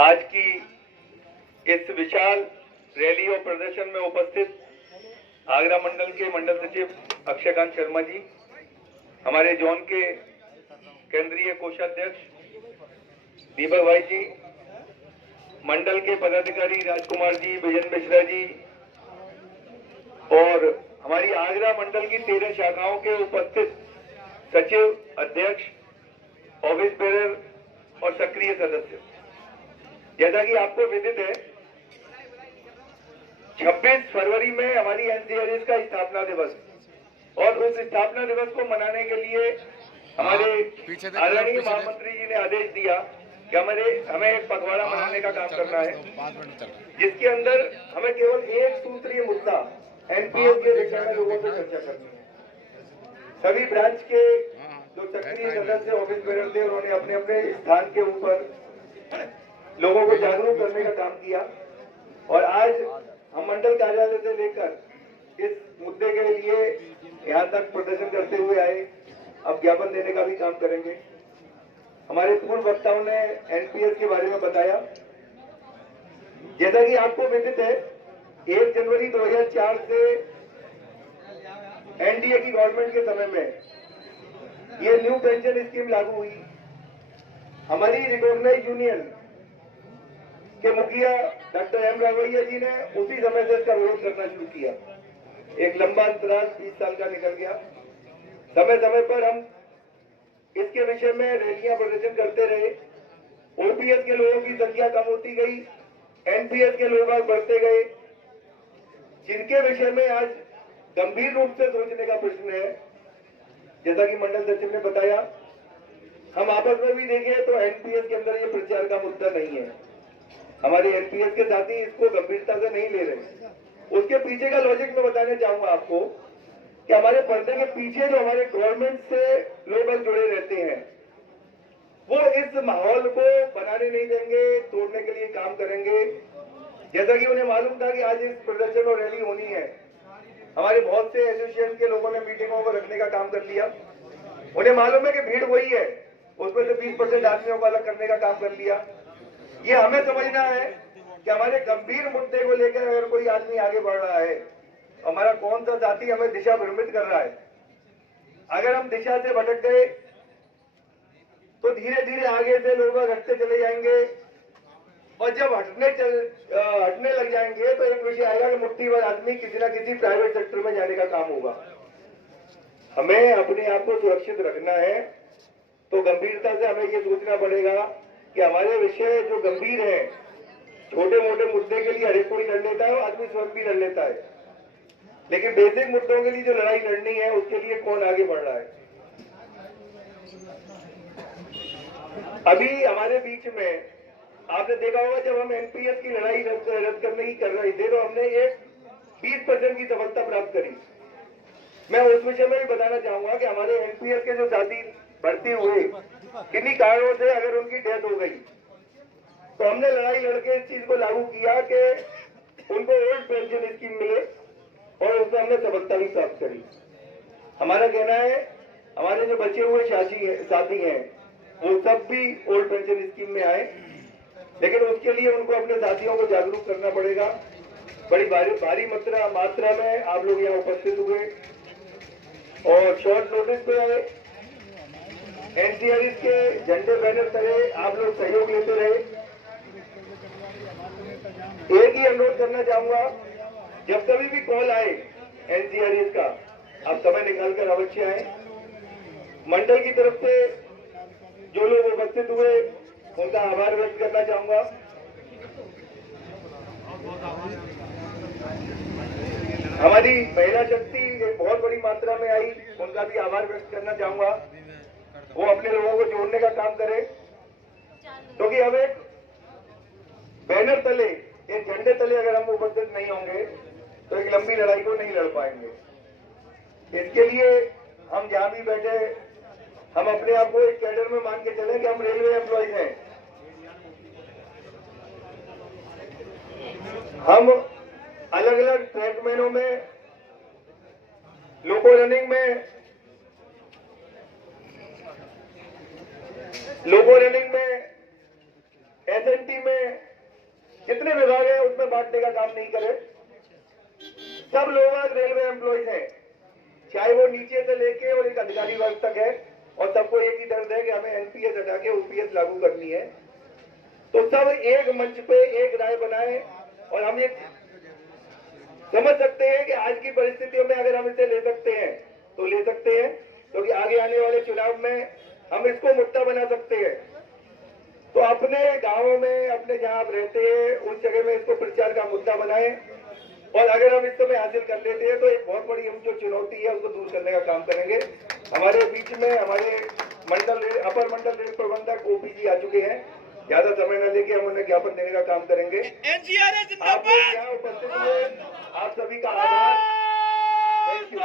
आज की इस विशाल रैली और प्रदर्शन में उपस्थित आगरा मंडल के मंडल सचिव अक्षयकांत शर्मा जी, हमारे जोन के केंद्रीय कोषाध्यक्ष दीपक भाई जी, मंडल के पदाधिकारी राजकुमार जी, विजन मिश्रा जी और हमारी आगरा मंडल की 13 शाखाओं के उपस्थित सचिव, अध्यक्ष, ऑफिस बेरर और सक्रिय सदस्य। जैसा कि आपको विदित है, 26 फरवरी में हमारी एनसीआरएस का स्थापना दिवस, और उस स्थापना दिवस को मनाने के लिए हमारे आदरणीय महामंत्री जी ने आदेश दिया कि हमें एक पखवाड़ा मनाने का काम करना है, जिसके अंदर हमें केवल एक सूत्रीय मुद्दा एनपीएस के विषय में लोगों से चर्चा करनी है। सभी ब्रांच के जो सक्रिय सदस्य ऑफिस बेरर थे, उन्होंने अपने अपने स्थान के ऊपर लोगों को जागरूक करने का काम किया और आज हम मंडल कार्यालय से लेकर इस मुद्दे के लिए यहाँ तक प्रदर्शन करते हुए आए। अब ज्ञापन देने का भी काम करेंगे। हमारे पूर्व वक्ताओं ने एनपीएस के बारे में बताया। जैसा कि आपको विदित है, 1 जनवरी 2004 से एनडीए की गवर्नमेंट के समय में ये न्यू पेंशन स्कीम लागू हुई। हमारी रिकॉग्नाइज यूनियन के मुखिया डॉक्टर एम राघवैया जी ने उसी समय से इसका विरोध करना शुरू किया। एक लंबा अंतराल 20 साल का निकल गया। समय समय पर हम इसके विषय में रैलियां प्रदर्शन करते रहे। ओपीएस के लोगों की संख्या कम होती गई, एनपीएस के लोग बढ़ते गए, जिनके विषय में आज गंभीर रूप से सोचने का प्रश्न है। जैसा कि मंडल सचिव ने बताया, हम आपस में भी देखें तो एनपीएस के अंदर ये प्रचार का मुद्दा नहीं है। हमारे एनपीएस के साथी इसको गंभीरता से नहीं ले रहे। उसके पीछे का लॉजिक मैं बताने चाहूंगा आपको कि हमारे पर्दे के पीछे जो हमारे गवर्नमेंट से लोग जुड़े रहते हैं, वो इस माहौल को बनाने नहीं देंगे, तोड़ने के लिए काम करेंगे। जैसा कि उन्हें मालूम था कि आज इस प्रदर्शन और रैली होनी है, हमारे बहुत से एसोसिएशन के लोगों ने मीटिंगों को रखने का काम कर लिया। उन्हें मालूम है कि भीड़ वही है, उसमें से 20% आदमियों को अलग करने का काम कर लिया। ये हमें समझना है कि हमारे गंभीर मुद्दे को लेकर अगर कोई आदमी आगे बढ़ रहा है, हमारा कौन सा साथी हमें दिशा भ्रमित कर रहा है, अगर हम दिशा से भटक गए तो धीरे धीरे आगे से लोग हटते चले जाएंगे, और जब हटने लग जाएंगे तो एक विषय आएगा कि मुट्ठी भर आदमी किसी ना किसी प्राइवेट सेक्टर में जाने का काम होगा। हमें अपने आप को सुरक्षित रखना है, तो गंभीरता से हमें ये सोचना पड़ेगा कि हमारे विषय जो गंभीर है, छोटे मोटे मुद्दे के लिए हर एक कोई लड़ लेता है, आदमी स्वयं भी लड़ लेता है, लेकिन बेसिक मुद्दों के लिए जो लड़ाई लड़नी है, उसके लिए कौन आगे बढ़ रहा है। अभी हमारे बीच में आपने देखा होगा, जब हम एनपीएस की लड़ाई रद्द करने की कर रहे थे, तो हमने एक 20% की सफलता प्राप्त करी। मैं उस विषय में भी बताना चाहूंगा कि हमारे एनपीएस के जो साथी भर्ती हुए, किन्हीं कारणों से अगर उनकी डेथ हो गई, तो हमने लड़ाई लड़के इस चीज को लागू किया कि उनको ओल्ड पेंशन स्कीम मिले, और उसमें हमने सफलता भी प्राप्त करी। हमारा कहना है, हमारे जो बचे हुए साथी हैं, वो सब भी ओल्ड पेंशन स्कीम में आए, लेकिन उसके लिए उनको अपने साथियों को जागरूक करना पड़ेगा। बड़ी भारी मात्रा में आप लोग यहाँ उपस्थित हुए और शॉर्ट नोटिस पे आए। एनसीआरएस के झंडे बैनर तले आप लोग सहयोग लेते रहे। एक ही अनुरोध करना चाहूंगा, जब कभी भी कॉल आए एनसीआरएस का, आप समय निकालकर अवश्य आए। मंडल की तरफ से जो लोग उपस्थित हुए, उनका आभार व्यक्त करना चाहूंगा। हमारी महिला शक्ति बहुत बड़ी मात्रा में आई, उनका भी आभार व्यक्त करना चाहूंगा। वो अपने लोगों को जोड़ने का काम करे, क्योंकि अब एक बैनर तले, एक झंडे तले अगर हम उपस्थित नहीं होंगे तो एक लंबी लड़ाई को नहीं लड़ पाएंगे। इसके लिए हम जहां भी बैठे, हम अपने आप को एक कैडर में मान के चलें कि हम रेलवे एम्प्लॉइज हैं। हम अलग अलग ट्रैकमैनों में, लोको रनिंग में, एसएनटी में, जितने विभाग हैं उसमें बांटने का काम नहीं करें। सब लोग रेलवे एम्प्लॉयज हैं, चाहे वो नीचे से लेके और एक अधिकारी वर्ग तक है, और सबको एक ही दर्द है कि हमें एनपीएस हटा के ओपीएस लागू करनी है। तो सब एक मंच पे एक राय बनाए, और हम ये समझ सकते हैं कि आज की परिस्थितियों में अगर हम इसे ले सकते हैं तो ले सकते हैं, क्योंकि आगे आने वाले चुनाव में हम इसको मुद्दा बना सकते हैं। तो अपने गांवों में, अपने जहां आप रहते हैं उस जगह में इसको प्रचार का मुद्दा बनाएं, और अगर हम इस समय हासिल कर लेते हैं तो एक बहुत बड़ी हम जो चुनौती है उसको दूर करने का काम करेंगे। हमारे बीच में हमारे अपर मंडल रेल प्रबंधक ओपीजी आ चुके हैं, ज्यादा समय न लेके हम उन्हें ज्ञापन देने का काम करेंगे। आप लोग यहाँ उपस्थित हुए, आप सभी का आभार। Thank you.